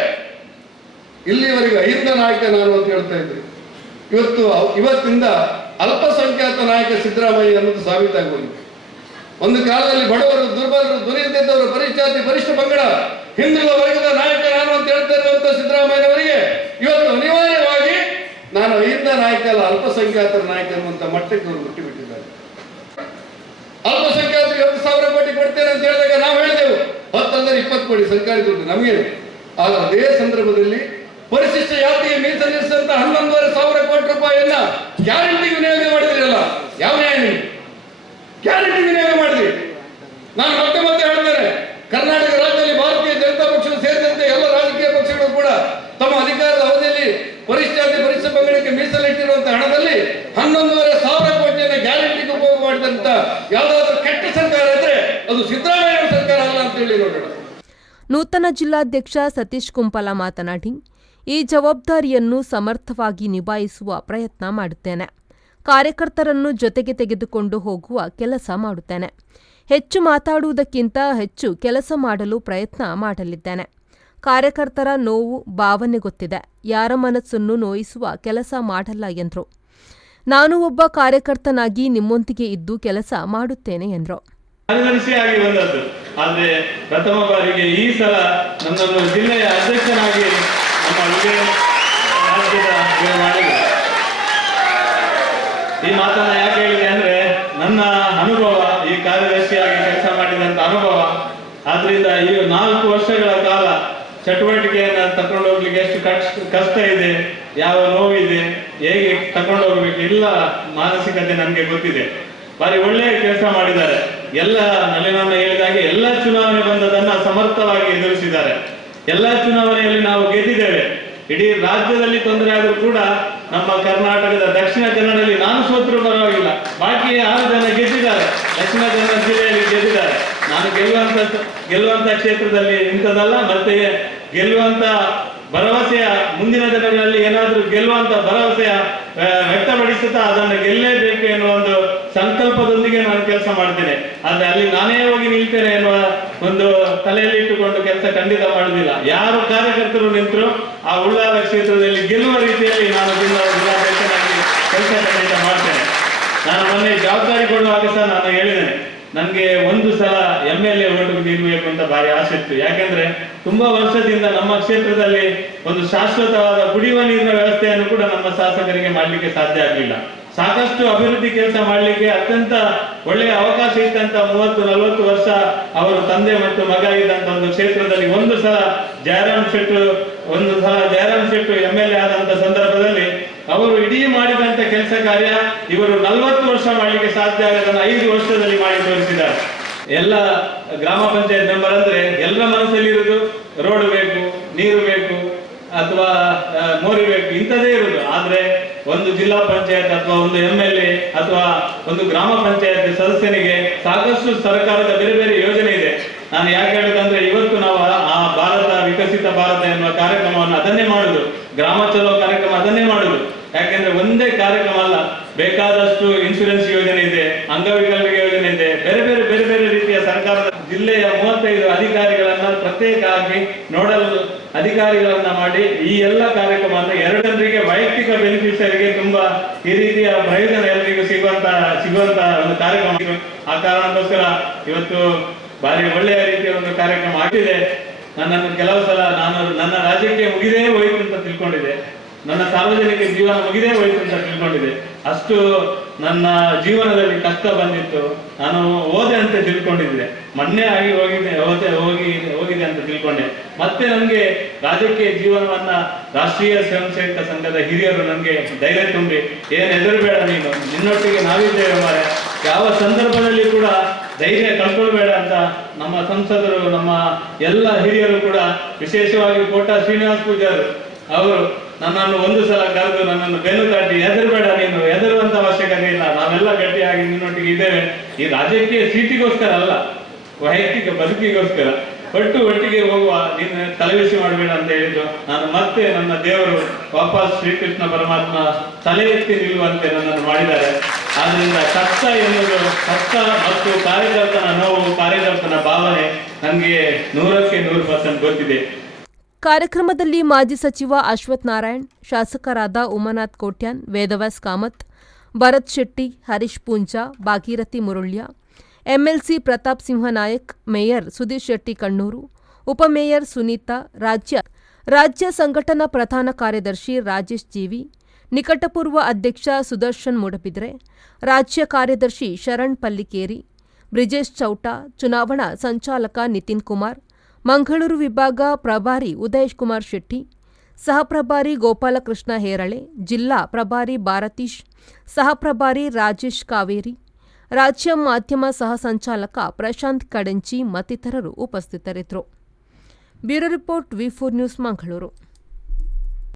ಇಲ್ಲಿವರೆಗೆ ಅಹಿಂದ ನಾಯಕ ನಾನು ಅಂತ ಹೇಳ್ತಾ ಇದ್ರು. ಇವತ್ತಿಂದ ಅಲ್ಪಸಂಖ್ಯಾತ ನಾಯಕ ಸಿದ್ದರಾಮಯ್ಯ ಅನ್ನೋದು ಸಾಬೀತಾಗುವುದು. ಒಂದು ಕಾಲದಲ್ಲಿ ಬಡವರು, ದುರ್ಬಲರು, ದುರಿತಿದ್ದವರು, ಪರಿಶಾತಿ, ಪರಿಷ್ಠ ಪಂಗಡ, ಹಿಂದುಳಿದ ವರ್ಗದ ನಾಯಕ ನಾನು ಅಂತ ಹೇಳ್ತಾ ಇರುವಂತ ಸಿದ್ದರಾಮಯ್ಯನವರಿಗೆ ಇವತ್ತು ಅನಿವಾರ್ಯವಾಗಿ ನಾನು ಅಹಿಂದ ನಾಯಕ ಅಲ್ಲ, ಅಲ್ಪಸಂಖ್ಯಾತರ ನಾಯಕ ಅನ್ನುವಂತ ಮಟ್ಟಕ್ಕೆ ಅವರು ಮುಟ್ಟಿಬಿಟ್ಟಿದ್ದಾರೆ. ಅಲ್ಪಸಂಖ್ಯಾತರಿಗೆ 10,000 ಕೋಟಿ ಕೊಡ್ತೇನೆ ಅಂತ ಹೇಳಿದಾಗ ನಾವು ಹೇಳಿದೆವು 10 ಅಂದರೆ 20 ಕೋಟಿ ಸರ್ಕಾರಿ ದುಡ್ಡು ನಮಗೆ. ಆಗ ಅದೇ ಸಂದರ್ಭದಲ್ಲಿ ಪರಿಶಿಷ್ಟ ಜಾತಿಗೆ ಮೀಸಲಿರಿಸಿದಂತ 11,500 ಕೋಟಿ ರೂಪಾಯಿಯನ್ನ ಗ್ಯಾರಂಟಿ ವಿನಿಯೋಗ ಮಾಡಿದ್ರಲ್ಲ, ಯಾವ ನ್ಯಾಯ ನಿಮ್ಗೆ? ಗ್ಯಾರಂಟಿ ವಿನಿಯೋಗ ಮಾಡಿದ್ರಿ. ನಾನು ಮತ್ತೆ ಮತ್ತೆ ಹೇಳ್ತೇನೆ, ಕರ್ನಾಟಕ ರಾಜ್ಯದಲ್ಲಿ ಭಾರತೀಯ ಜನತಾ ಪಕ್ಷ ಸೇರಿದಂತೆ ಎಲ್ಲ ರಾಜಕೀಯ ಪಕ್ಷಗಳು ಕೂಡ ತಮ್ಮ ಅಧಿಕಾರದ ಅವಧಿಯಲ್ಲಿ ಪರಿಶಿಷ್ಟ ಜಾತಿ, ಪರಿಶಿಷ್ಟ ಪಂಗಡಕ್ಕೆ ಮೀಸಲಿಟ್ಟಿರುವಂತಹ ಹಣದಲ್ಲಿ 11,500 ಕೋಟಿಯನ್ನು ಗ್ಯಾರಂಟಿಗೆ ಉಪಯೋಗ ಮಾಡಿದಂತ ಯಾವುದಾದ್ರೂ ಕೆಟ್ಟ ಸರ್ಕಾರ ಇದ್ರೆ ಅದು ಸಿದ್ದರಾಮಯ್ಯ ಸರ್ಕಾರ ಅಲ್ಲ ಅಂತ ಹೇಳಿ ನೋಡೋಣ. ನೂತನ ಜಿಲ್ಲಾಧ್ಯಕ್ಷ ಸತೀಶ್ ಕುಂಪಲ ಮಾತನಾಡಿ, ಈ ಜವಾಬ್ದಾರಿಯನ್ನು ಸಮರ್ಥವಾಗಿ ನಿಭಾಯಿಸುವ ಪ್ರಯತ್ನ ಮಾಡುತ್ತೇನೆ. ಕಾರ್ಯಕರ್ತರನ್ನು ಜೊತೆಗೆ ತೆಗೆದುಕೊಂಡು ಹೋಗುವ ಕೆಲಸ ಮಾಡುತ್ತೇನೆ. ಹೆಚ್ಚು ಮಾತಾಡುವುದಕ್ಕಿಂತ ಹೆಚ್ಚು ಕೆಲಸ ಮಾಡಲು ಪ್ರಯತ್ನ ಮಾಡಲಿದ್ದೇನೆ. ಕಾರ್ಯಕರ್ತರ ನೋವು, ಭಾವನೆ ಗೊತ್ತಿದೆ. ಯಾರ ಮನಸ್ಸನ್ನು ನೋಯಿಸುವ ಕೆಲಸ ಮಾಡಲ್ಲ ಎಂದರು. ನಾನು ಒಬ್ಬ ಕಾರ್ಯಕರ್ತನಾಗಿ ನಿಮ್ಮೊಂದಿಗೆ ಇದ್ದು ಕೆಲಸ ಮಾಡುತ್ತೇನೆ ಎಂದರು. ಕಾರ್ಯದರ್ಶಿಯಾಗಿ ಬಂದದ್ದು, ಆದರೆ ಪ್ರಥಮ ಬಾರಿಗೆ ಈ ಸಲ ನನ್ನನ್ನು ಜಿಲ್ಲೆಯ ಅಧ್ಯಕ್ಷನಾಗಿ ನಮ್ಮ ರಾಜ್ಯದ ಮಾಡಿದೆ. ಈ ಮಾತನ್ನ ಯಾಕೆ ಹೇಳಿದೆ ಅಂದ್ರೆ, ನನ್ನ ಅನುಭವ, ಈ ಕಾರ್ಯದರ್ಶಿಯಾಗಿ ಕೆಲಸ ಮಾಡಿದಂತ ಅನುಭವ. ಆದ್ರಿಂದ ಈ 4 ವರ್ಷಗಳ ಕಾಲ ಚಟುವಟಿಕೆಯನ್ನ ತಕೊಂಡು ಹೋಗ್ಲಿಕ್ಕೆ ಎಷ್ಟು ಕಷ್ಟ ಇದೆ, ಯಾವ ನೋವಿದೆ, ಹೇಗೆ ತಕೊಂಡು ಹೋಗ್ಬೇಕು, ಎಲ್ಲ ಮಾನಸಿಕತೆ ನಮ್ಗೆ ಗೊತ್ತಿದೆ. ಬಾರಿ ಒಳ್ಳೆಯ ಕೆಲಸ ಮಾಡಿದ್ದಾರೆ. ಎಲ್ಲ ನಳಿನನ್ನ ಹೇಳಿದಾಗೆ ಎಲ್ಲ ಚುನಾವಣೆ ಬಂದದನ್ನ ಸಮರ್ಥವಾಗಿ ಎದುರಿಸಿದ್ದಾರೆ. ಎಲ್ಲ ಚುನಾವಣೆಯಲ್ಲಿ ನಾವು ಗೆದ್ದಿದ್ದೇವೆ. ಇಡೀ ರಾಜ್ಯದಲ್ಲಿ ತೊಂದರೆ ಆದರೂ ಕೂಡ ನಮ್ಮ ಕರ್ನಾಟಕದ ದಕ್ಷಿಣ ಕನ್ನಡದಲ್ಲಿ ನಾನು ಸೋತರೂ ಪರವಾಗಿಲ್ಲ, ಬಾಕಿ 6 ಜನ ಗೆದ್ದಿದ್ದಾರೆ. ದಕ್ಷಿಣ ಕನ್ನಡ ಜಿಲ್ಲೆಯಲ್ಲಿ ಗೆದ್ದಿದ್ದಾರೆ. ನಾನು ಗೆಲ್ಲುವಂತ ಕ್ಷೇತ್ರದಲ್ಲಿ ಇಂಥದ್ದಲ್ಲ, ಮತ್ತೆ ಗೆಲ್ಲುವಂತ ಭರವಸೆಯ ಮುಂದಿನ ದಿನಗಳಲ್ಲಿ ಏನಾದರೂ ಗೆಲ್ಲುವಂತ ಭರವಸೆಯ ವ್ಯಕ್ತಪಡಿಸುತ್ತಾ ಅದನ್ನು ಗೆಲ್ಲೇಬೇಕು ಎನ್ನುವ ಒಂದು ಸಂಕಲ್ಪದೊಂದಿಗೆ ನಾನು ಕೆಲಸ ಮಾಡ್ತೇನೆ. ಆದ್ರೆ ಅಲ್ಲಿ ನಾನೇ ಹೋಗಿ ನಿಲ್ತೇನೆ ಎನ್ನುವ ಒಂದು ತಲೆಯಲ್ಲಿ ಇಟ್ಟುಕೊಂಡು ಕೆಲಸ ಖಂಡಿತ ಮಾಡುವುದಿಲ್ಲ. ಯಾರು ಕಾರ್ಯಕರ್ತರು ನಿಂತರು ಆ ಉಳ್ಳಾಲ ಕ್ಷೇತ್ರದಲ್ಲಿ ಗೆಲ್ಲುವ ರೀತಿಯಲ್ಲಿ ನಾನು ಜಿಲ್ಲಾಧ್ಯಕ್ಷನಾಗಿ ಕೆಲಸ ಖಂಡಿತ ಮಾಡ್ತೇನೆ. ನಾನು ಮೊನ್ನೆ ಜವಾಬ್ದಾರಿ ಕೊಡುವಾಗ ಸಹ ನಾನು ಹೇಳಿದ್ದೇನೆ, ನನಗೆ ಒಂದು ಸಲ MLA ಓಟಿಗೆ ನಿಲ್ಲಬೇಕು ಅಂತ ಭಾರಿ ಆಸೆ ಇತ್ತು. ಯಾಕೆಂದ್ರೆ ತುಂಬಾ ವರ್ಷದಿಂದ ನಮ್ಮ ಕ್ಷೇತ್ರದಲ್ಲಿ ಒಂದು ಶಾಶ್ವತವಾದ ಕುಡಿಯುವ ನೀರಿನ ವ್ಯವಸ್ಥೆಯನ್ನು ಕೂಡ ನಮ್ಮ ಶಾಸಕರಿಗೆ ಮಾಡಲಿಕ್ಕೆ ಸಾಧ್ಯ ಆಗಲಿಲ್ಲ. ಸಾಕಷ್ಟು ಅಭಿವೃದ್ಧಿ ಕೆಲಸ ಮಾಡಲಿಕ್ಕೆ ಅತ್ಯಂತ ಒಳ್ಳೆಯ ಅವಕಾಶ ಇತ್ತಂತ 30-40 ವರ್ಷ ಅವರು ತಂದೆ ಮತ್ತು ಮಗ ಇದ್ದಂತ ಒಂದು ಕ್ಷೇತ್ರದಲ್ಲಿ ಒಂದು ಸಲ ಜಯರಾಮ್ ಶೆಟ್ಟು MLA ಆದಂತ ಸಂದರ್ಭದಲ್ಲಿ ಅವರು ಇಡೀ ಮಾಡಿದಂತ ಕೆಲಸ ಕಾರ್ಯ ಇವರು 40 ವರ್ಷ ಮಾಡಲಿಕ್ಕೆ ಸಾಧ್ಯ ಆಗದನ್ನು 5 ವರ್ಷದಲ್ಲಿ ಮಾಡಿ ತೋರಿಸಿದ್ದಾರೆ. ಎಲ್ಲ ಗ್ರಾಮ ಪಂಚಾಯತ್ ಮೆಂಬರ್ ಅಂದ್ರೆ ಎಲ್ಲರ ಮನಸ್ಸಲ್ಲಿ ಇರುವುದು ರೋಡ್ ಬೇಕು, ನೀರು ಬೇಕು, ಅಥವಾ ಮೋರಿ ಬೇಕು, ಇಂಥದೇ ಇರುವುದು. ಆದ್ರೆ ಒಂದು ಜಿಲ್ಲಾ ಪಂಚಾಯತ್ ಅಥವಾ ಒಂದು MLA ಅಥವಾ ಒಂದು ಗ್ರಾಮ ಪಂಚಾಯತ್ ಸದಸ್ಯನಿಗೆ ಸಾಕಷ್ಟು ಸರ್ಕಾರದ ಬೇರೆ ಬೇರೆ ಯೋಜನೆ ಇದೆ. ನಾನು ಯಾಕೆ ಹೇಳುದಂದ್ರೆ, ಇವತ್ತು ನಾವು ಆ ಭಾರತ ವಿಕಸಿತ ಭಾರತ ಎನ್ನುವ ಕಾರ್ಯಕ್ರಮವನ್ನು ಅದನ್ನೇ ಮಾಡುದು, ಗ್ರಾಮ ಚಲೋ ಕಾರ್ಯಕ್ರಮ ಅದನ್ನೇ ಮಾಡುದು. ಯಾಕೆಂದ್ರೆ ಒಂದೇ ಕಾರ್ಯಕ್ರಮ ಅಲ್ಲ, ಬೇಕಾದಷ್ಟು ಇನ್ಶೂರೆನ್ಸ್ ಯೋಜನೆ ಇದೆ, ಅಂಗವಿಕಲರಿಗೆ ಯೋಜನೆ ಇದೆ, ಬೇರೆ ಬೇರೆ ರೀತಿಯ ಸರ್ಕಾರದ ಜಿಲ್ಲೆಯ 35 ಅಧಿಕಾರಿಗಳನ್ನ ಪ್ರತ್ಯೇಕ ಆಗಿ ನೋಡಲ್ ಅಧಿಕಾರಿಗಳನ್ನ ಮಾಡಿ ಈ ಎಲ್ಲ ಕಾರ್ಯಕ್ರಮವನ್ನು 2 ಜನರಿಗೆ ವೈಯಕ್ತಿಕ ಬೆನಿಫಿಷರಿಗೆ ತುಂಬಾ ಈ ರೀತಿಯ ಪ್ರಯೋಜನ ಎಲ್ಲರಿಗೂ ಸಿಗುವಂತ ಒಂದು ಕಾರ್ಯಕ್ರಮ. ಆ ಕಾರಣಕ್ಕೋಸ್ಕರ ಇವತ್ತು ಭಾರಿ ಒಳ್ಳೆಯ ರೀತಿಯ ಒಂದು ಕಾರ್ಯಕ್ರಮ ಆಗಿದೆ. ನನ್ನನ್ನು ಕೆಲವು ಸಲ ನಾನು ನನ್ನ ರಾಜ್ಯಕ್ಕೆ ಮುಗಿದೇ ಹೋಯ್ತು ಅಂತ ತಿಳ್ಕೊಂಡಿದ್ದೆ, ನನ್ನ ಸಾರ್ವಜನಿಕ ಜೀವನ ಮುಗಿದೇ ಹೋಯ್ತು ಅಂತ ತಿಳ್ಕೊಂಡಿದ್ದೆ. ಅಷ್ಟು ನನ್ನ ಜೀವನದಲ್ಲಿ ಕಷ್ಟ ಬಂದಿತ್ತು. ನಾನು ಓದೆ ಅಂತ ತಿಳ್ಕೊಂಡಿದ್ದೆ, ಮೊನ್ನೆ ಆಗಿ ಹೋಗಿದೆ ಅಂತ ತಿಳ್ಕೊಂಡೆ. ಮತ್ತೆ ನನಗೆ ರಾಜಕೀಯ ಜೀವನವನ್ನ ರಾಷ್ಟ್ರೀಯ ಸ್ವಯಂ ಸೇವಕ ಸಂಘದ ಹಿರಿಯರು ನನಗೆ ಧೈರ್ಯ ತುಂಬಿ, ಏನು ಹೆದರಬೇಡ, ನೀನು ನಿನ್ನೊಟ್ಟಿಗೆ ನಾವಿದ್ದೇವೆ ಮಾರೆ, ಯಾವ ಸಂದರ್ಭದಲ್ಲಿ ಕೂಡ ಧೈರ್ಯ ಕಳ್ಕೊಳ್ಬೇಡ ಅಂತ ನಮ್ಮ ಸಂಸದರು, ನಮ್ಮ ಎಲ್ಲ ಹಿರಿಯರು ಕೂಡ, ವಿಶೇಷವಾಗಿ ಕೋಟಾ ಶ್ರೀನಿವಾಸ ಪೂಜಾರು ಅವರು ನನ್ನನ್ನು ಒಂದು ಸಲ ಕರೆದು ನನ್ನನ್ನು ಬೆನ್ನು ತಟ್ಟಿ, ಹೆದರಬೇಡ, ನೀನು ಹೆದರುವಂತ ಅವಶ್ಯಕತೆ ಇಲ್ಲ, ನಾವೆಲ್ಲ ಗಟ್ಟಿಯಾಗಿ ನಿನ್ನೊಟ್ಟಿಗೆ ಇದ್ದೇವೆ, ಈ ರಾಜಕೀಯ ಸೀಟಿಗೋಸ್ಕರ ಅಲ್ಲ, ವೈಯಕ್ತಿಕ ಬದುಕಿಗೋಸ್ಕರ ಒಟ್ಟಿಗೆ ಹೋಗುವ, ನೀನು ತಲೆಬಿಸಿ ಮಾಡಬೇಡ ಅಂತ ಹೇಳಿದ್ರು. ನಾನು ಮತ್ತೆ ನನ್ನ ದೇವರು ವಾಪಸ್ ಶ್ರೀಕೃಷ್ಣ ಪರಮಾತ್ಮ ತಲೆ ಎತ್ತಿ ನಿಲ್ಲುವಂತೆ ನನ್ನನ್ನು ಮಾಡಿದ್ದಾರೆ. ಆದ್ರಿಂದ ಕಷ್ಟ ಎನ್ನುವುದು, ಕಷ್ಟ ಮತ್ತು ಕಾರ್ಯಕರ್ತನ ನೋವು, ಕಾರ್ಯಕರ್ತನ ಭಾವನೆ ನನಗೆ 100% ಗೊತ್ತಿದೆ. ಕಾರ್ಯಕ್ರಮದಲ್ಲಿ ಮಾಜಿ ಸಚಿವ ಅಶ್ವಥ್ ನಾರಾಯಣ್, ಶಾಸಕರಾದ ಉಮಾನಾಥ್ ಕೋಟ್ಯಾನ್, ವೇದವ್ಯಾಸ್ ಕಾಮತ್, ಭರತ್ ಶೆಟ್ಟಿ, ಹರೀಶ್ ಪೂಂಜಾ, ಭಾಗೀರಥಿ ಮುರುಳ್ಯ, ಎಂಎಲ್ಸಿ ಪ್ರತಾಪ್ ಸಿಂಹ ನಾಯಕ್, ಮೇಯರ್ ಸುಧೀರ್ ಶೆಟ್ಟಿ ಕಣ್ಣೂರು, ಉಪಮೇಯರ್ ಸುನೀತಾ, ರಾಜ್ಯ ಸಂಘಟನಾ ಪ್ರಧಾನ ಕಾರ್ಯದರ್ಶಿ ರಾಜೇಶ್ ಜೀವಿ, ನಿಕಟಪೂರ್ವ ಅಧ್ಯಕ್ಷ ಸುದರ್ಶನ್ ಮೂಡಬಿದ್ರೆ, ರಾಜ್ಯ ಕಾರ್ಯದರ್ಶಿ ಶರಣ್ ಪಲ್ಲಿಕೇರಿ, ಬ್ರಿಜೇಶ್ ಚೌಟಾ, ಚುನಾವಣಾ ಸಂಚಾಲಕ ನಿತಿನ್ ಕುಮಾರ್, ಮಂಗಳೂರು ವಿಭಾಗ ಪ್ರಭಾರಿ ಉದಯ್ ಕುಮಾರ್ ಶೆಟ್ಟಿ, ಸಹ ಪ್ರಭಾರಿ ಗೋಪಾಲಕೃಷ್ಣ ಹೇರಳೆ, ಜಿಲ್ಲಾ ಪ್ರಭಾರಿ ಭಾರತೀಶ್, ಸಹ ಪ್ರಭಾರಿ ರಾಜೇಶ್ ಕಾವೇರಿ, ರಾಜ್ಯ ಮಾಧ್ಯಮ ಸಹ ಸಂಚಾಲಕ ಪ್ರಶಾಂತ್ ಕಡೆಂಚಿ ಮತ್ತಿತರರು ಉಪಸ್ಥಿತರಿದ್ದರು. ಬ್ಯೂರೋ ರಿಪೋರ್ಟ್, ವಿ4 ನ್ಯೂಸ್, ಮಂಗಳೂರು.